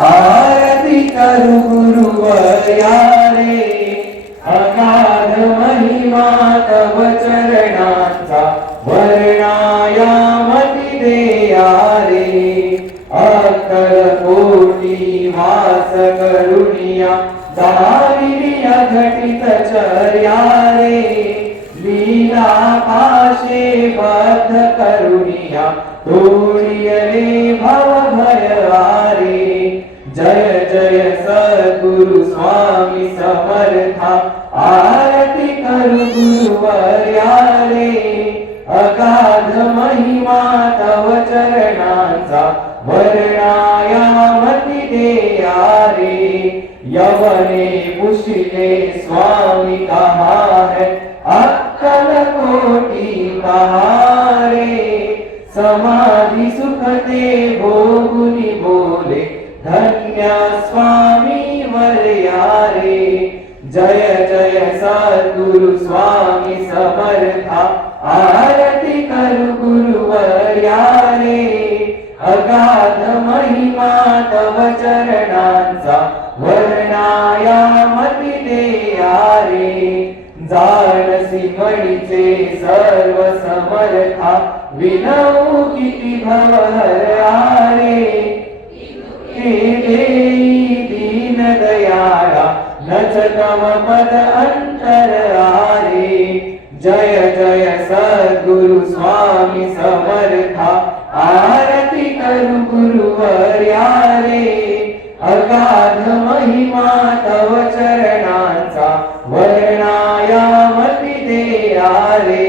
आरती करू गुरुवर्या रे, अगाध महिमा तव चरणांचा वर्णायामती देया रे. अक्कल कोटी वास करुणिया दारिया घटित चर्या रे. लीला पाशे बद्ध करुणिया तोडियले भव भय आरे. जय जय सद्गुरु स्वामी समर्था, आरती करू गुरुवर्या रे. अगाध महिमा तव चरणांचा वर्णायामती देया रे. यवने पुशिले स्वामी कहा है, अक्कल कोटि कहा रे. समाधि सुख ते भोगुनी बोले, धन्य स्वामी वर्या रे. जय जय सद्गुरु स्वामी समर्था, आरती करू गुरुवर्या रे. अगाध महिमा तव चरणांचा वर्णायामती देया रे. जाणसी मणीचे सर्व समर्था, विनऊ किती भवहरा रे. हे देई दीन दयाळा, नचतम पद अंतर आरे. जय जय सद्गुरु स्वामी समर्था, आरती करू गुरुवर्या रे. अगाध महिमा तव चरणांचा वर्णायामती देया रे.